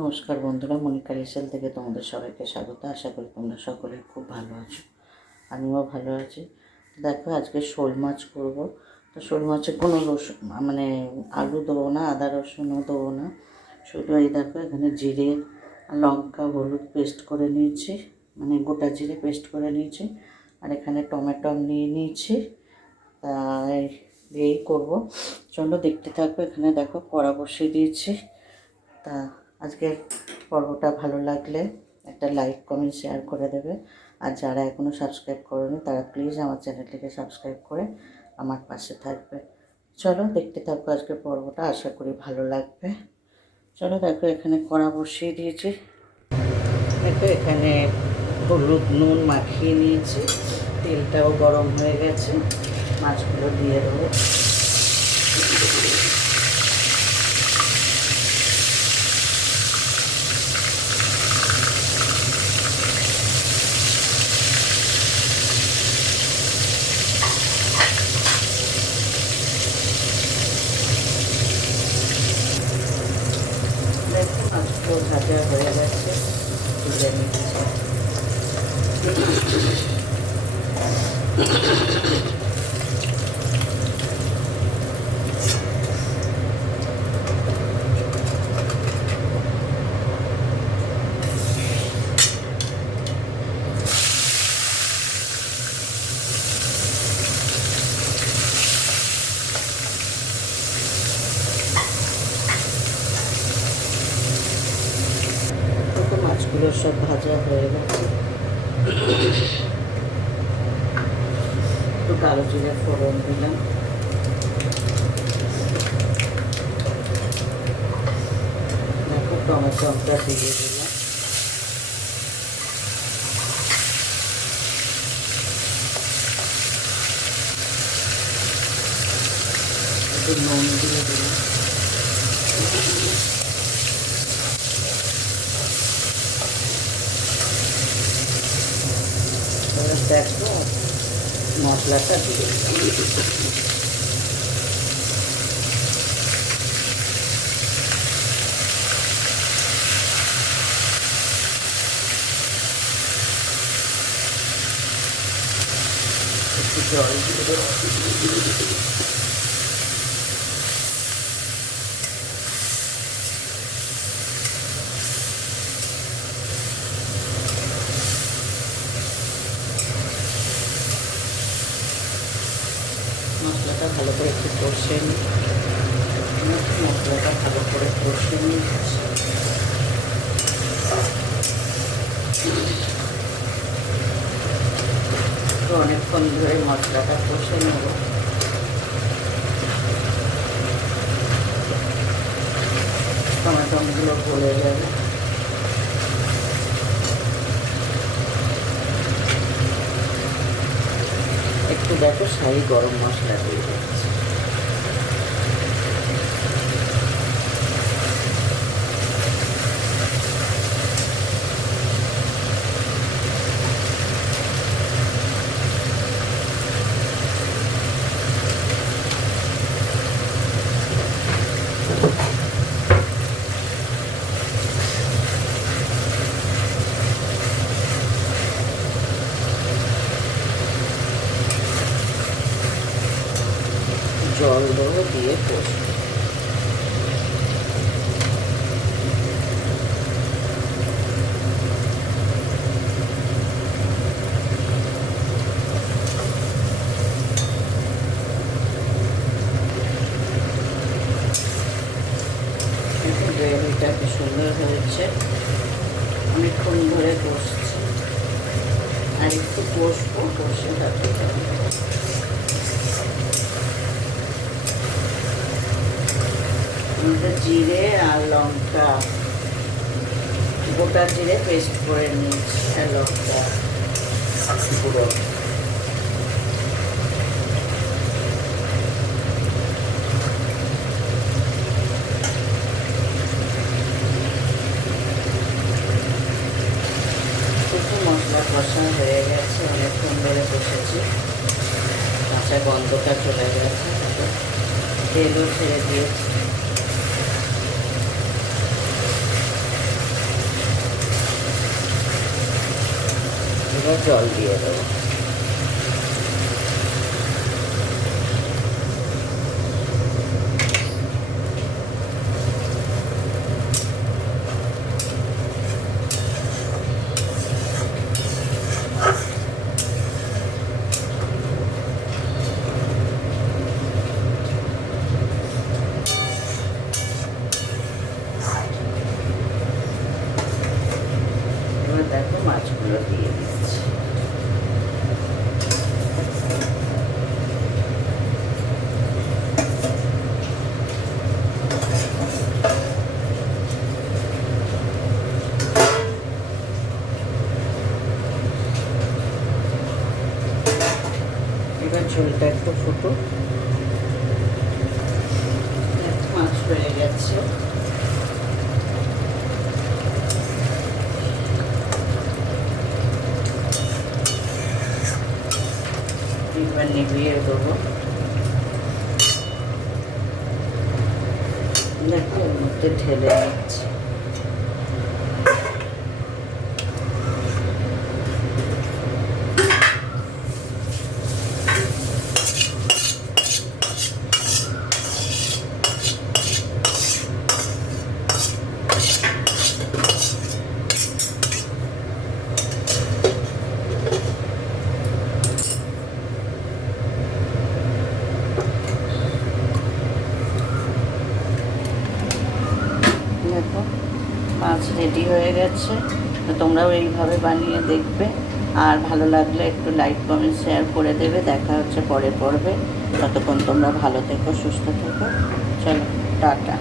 নমস্কার বন্ধুরা, মনিকারহেসেল থেকে তোমাদের সবাইকে স্বাগত। আশা করি তোমরা সকলে খুব ভালো আছো, আমিও ভালো আছি। দেখো, আজকে শোল মাছ করব। তো শোল মাছে কোনো রসুন মানে আলু দেবো না, আদা রসুনও দেবো না, শুধু এই দেখো এখানে জিরে লঙ্কা হলুদ পেস্ট করে নিয়েছি, মানে গোটা জিরে পেস্ট করে নিয়েছি, আর এখানে টমেটো নিয়ে নিয়েছি। তাই দিয়েই করবো। চলো দেখতে থাকবো। এখানে দেখো কড়া বসিয়ে দিয়েছি। তা আজকের পর্বটা ভালো লাগলে একটা লাইক কমেন্ট শেয়ার করে দেবে, আর যারা এখনও সাবস্ক্রাইব করেনি তারা প্লিজ আমার চ্যানেলটিকে সাবস্ক্রাইব করে আমার পাশে থাকবে। চলো দেখতে থাকবো আজকের পর্বটা, আশা করি ভালো লাগবে। চলো দেখো, এখানে কড়া বসিয়ে দিয়েছি। দেখো এখানে হলুদ নুন মাখিয়ে নিয়েছি, তেলটাও গরম হয়ে গেছে, মাছগুলো দিয়ে দেবো। মাছগুলো ভাজা হয়ে গেছে, তুলে নিচ্ছি। মাছগুলো সব ভাজা হয়ে গেছে, একটু কালো জিরে ফোড়ন দিলাম, দেখো টমেটোটা দিয়ে দিলাম, একটু নুন দিয়ে দিলাম, দেখো মশলাটা দিয়ে একটু জল দিয়ে দেবো। মশলাটা ভালো করে একটু কষে নিই, মশলাটা ভালো করে কষে নিচ্ছি। তো অনেকক্ষণ ধরে মশলাটা কষে নেব। টমেটোগুলো গলে যাবে। একটু দেখো শাহি গরম মশলা দিয়ে দিচ্ছি। জল দেবো, দিয়ে কষবো। গ্রেভিটা কি সুন্দর হয়েছে, অনেকক্ষণ ধরে কষছি, আর একটু কষবো, কষে তারপরে জিরে আর লঙ্কা গোটা জিরে পেস্ট করে নিয়েছি, আর লঙ্কা গুঁড়ো। মশলা কষা হয়ে গেছে, অনেকক্ষণ ধরে কষেছি, কাঁচা গন্ধটা চলে গেছে, তেলও ছেড়ে দিয়েছি। এবার জল দিয়ে দেবো। দেখো মাছগুলো দিয়ে দিচ্ছি। এবার ঝোলটা একটু ফুটুক। মাছ হয়ে গেছে। এবার নিভিয়ে দেবো। দেখো এর মধ্যে ঢেলে নিচ্ছি। দেখো মাছ রেডি হয়ে গেছে। তো তোমরাও এইভাবে বানিয়ে দেখবে, আর ভালো লাগলে একটু লাইক কমেন্ট শেয়ার করে দেবে। দেখা হচ্ছে পরের পর্বে। ততক্ষণ তোমরা ভালো থেকো, সুস্থ থেকো। চলো টাটা।